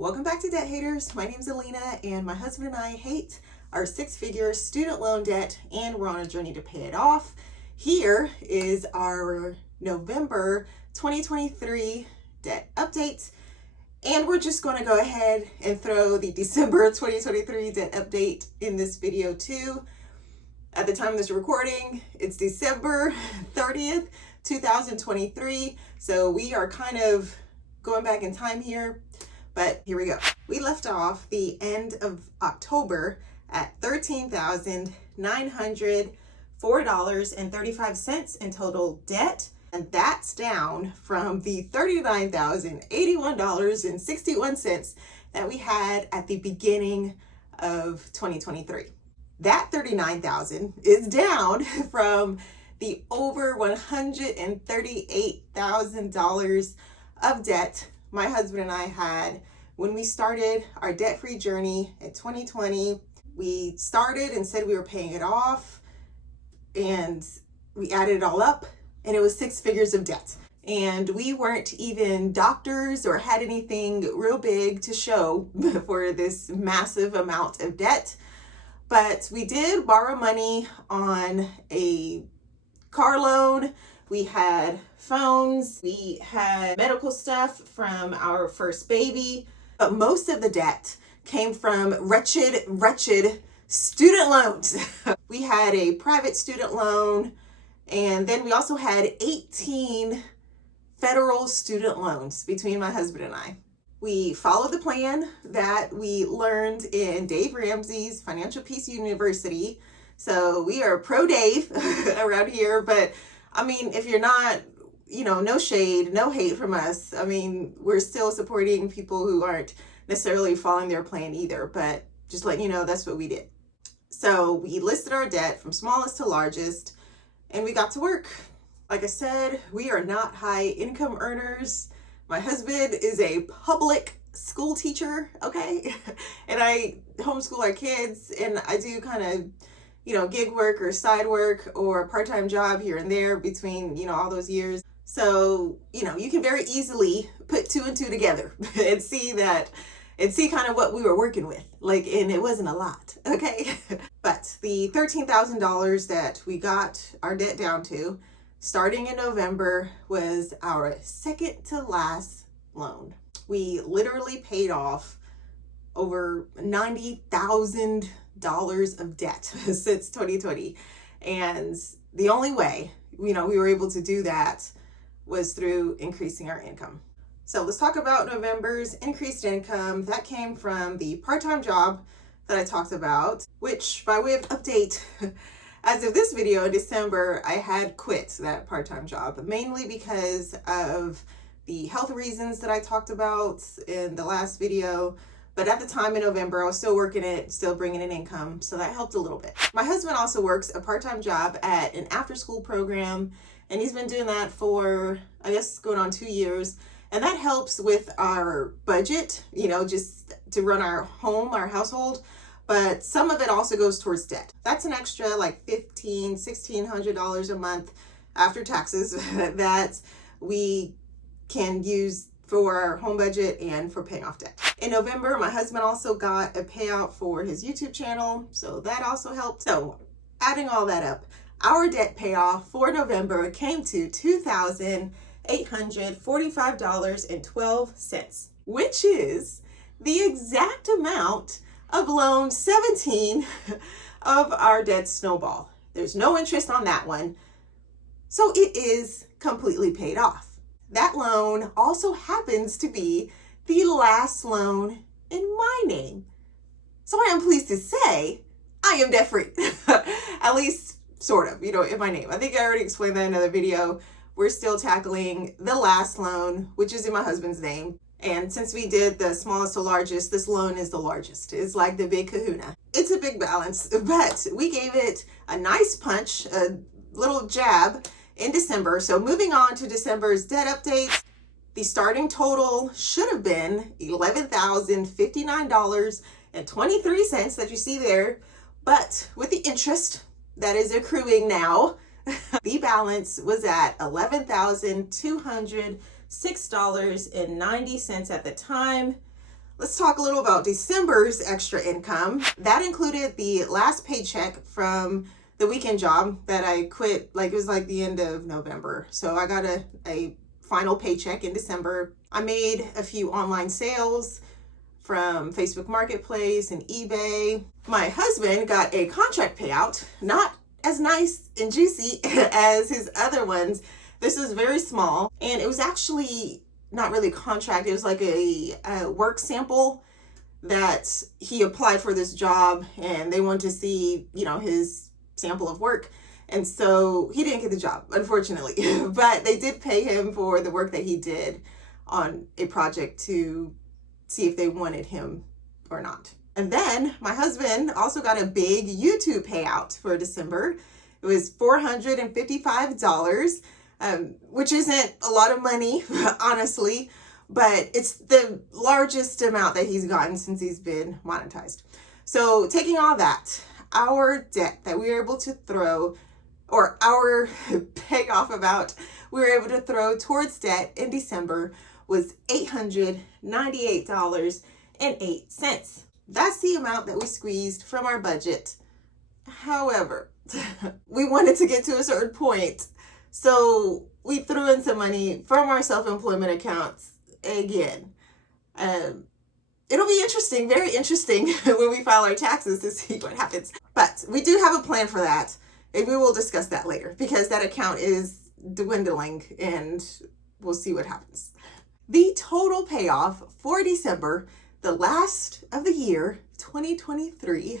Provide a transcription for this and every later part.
Welcome back to Debt Haters. My name is Alina and my husband and I hate our six-figure student loan debt and we're on a journey to pay it off. Here is our November 2023 debt update. And we're just going to go ahead and throw the December 2023 debt update in this video too. At the time of this recording, it's December 30th, 2023. So we are kind of going back in time here, but here we go. We left off the end of October at $13,904.35 in total debt. And that's down from the $39,081.61 that we had at the beginning of 2023. That $39,000 is down from the over $138,000 of debt my husband and I had when we started our debt-free journey in 2020. We started and said we were paying it off, and we added it all up, and it was six figures of debt. And we weren't even doctors or had anything real big to show for this massive amount of debt. But we did borrow money on a car loan. We had phones. We had medical stuff from our first baby. But most of the debt came from wretched student loans. We had a private student loan, and then we also had 18 federal student loans between my husband and I. We followed the plan that we learned in Dave Ramsey's Financial Peace University. So we are pro Dave around here, but I mean, if you're not, no shade, no hate from us. I mean, we're still supporting people who aren't necessarily following their plan either, but just letting you know, that's what we did. So we listed our debt from smallest to largest, and we got to work. Like I said, we are not high income earners. My husband is a public school teacher, okay? And I homeschool our kids, and I do kind of, gig work or side work or a part-time job here and there between, all those years. So, you can very easily put two and two together and see kind of what we were working with. And it wasn't a lot, okay? But the $13,000 that we got our debt down to, starting in November, was our second to last loan. We literally paid off over $90,000 of debt since 2020. And the only way, we were able to do that was through increasing our income. So let's talk about November's increased income. That came from the part-time job that I talked about, which, by way of update, as of this video in December, I had quit that part-time job, mainly because of the health reasons that I talked about in the last video. But at the time in November, I was still working it, still bringing in income, so that helped a little bit. My husband also works a part-time job at an after-school program, and he's been doing that for, I guess, going on 2 years. And that helps with our budget, just to run our household. But some of it also goes towards debt. That's an extra like $1,500, $1,600 a month after taxes that we can use for our home budget and for paying off debt. In November, my husband also got a payout for his YouTube channel, so that also helped. So adding all that up, our debt payoff for November came to $2,845.12, which is the exact amount of loan 17 of our debt snowball. There's no interest on that one, so it is completely paid off. That loan also happens to be the last loan in my name. So I am pleased to say I am debt free, at least sort of, in my name. I think I already explained that in another video. We're still tackling the last loan, which is in my husband's name. And since we did the smallest to largest, this loan is the largest. It's like the big kahuna. It's a big balance, but we gave it a nice punch, a little jab in December. So moving on to December's debt updates, the starting total should have been $11,059.23 that you see there. But with the interest that is accruing now, the balance was at $11,206.90 at the time. Let's talk a little about December's extra income. That included the last paycheck from the weekend job that I quit, like it was like the end of November. So I got a final paycheck in December. I made a few online sales from Facebook Marketplace and eBay. My husband got a contract payout, not as nice and juicy as his other ones. This was very small, and it was actually not really a contract. It was like a work sample that he applied for this job, and they wanted to see, you know, his sample of work. And so he didn't get the job, unfortunately, but they did pay him for the work that he did on a project to see if they wanted him or not. And then my husband also got a big YouTube payout for December. It was $455. Which isn't a lot of money, honestly, but it's the largest amount that he's gotten since he's been monetized. So taking all that, our debt that we were able to throw, or our payoff amount we were able to throw towards debt in December was $898.08. That's the amount that we squeezed from our budget. However, we wanted to get to a certain point, so we threw in some money from our self-employment accounts again. It'll be interesting, very interesting, when we file our taxes to see what happens. But we do have a plan for that, and we will discuss that later because that account is dwindling and we'll see what happens. The total payoff for December, the last of the year, 2023,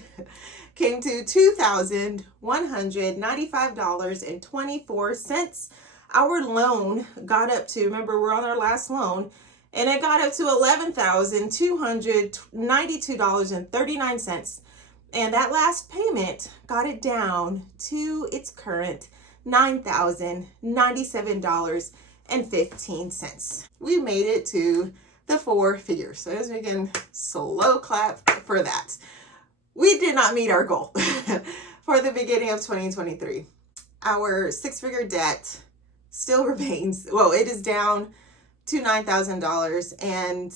came to $2,195.24. Our loan got up to, remember we're on our last loan, and it got up to $11,292.39. And that last payment got it down to its current $9,097.15. We made it to the 4 figures. So as we can slow clap for that. We did not meet our goal for the beginning of 2023. Our 6-figure debt still remains, well, it is down to $9,000, and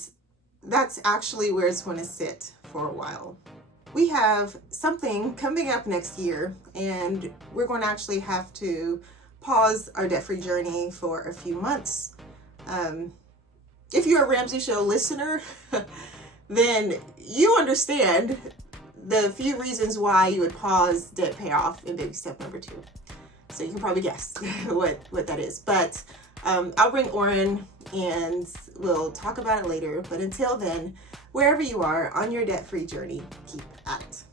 that's actually where it's going to sit for a while. We have something coming up next year, and we're going to actually have to pause our debt-free journey for a few months. If you're a Ramsey Show listener, then you understand the few reasons why you would pause debt payoff in baby step number 2. So you can probably guess what that is. But I'll bring Oren and we'll talk about it later. But until then, wherever you are on your debt-free journey, keep at it.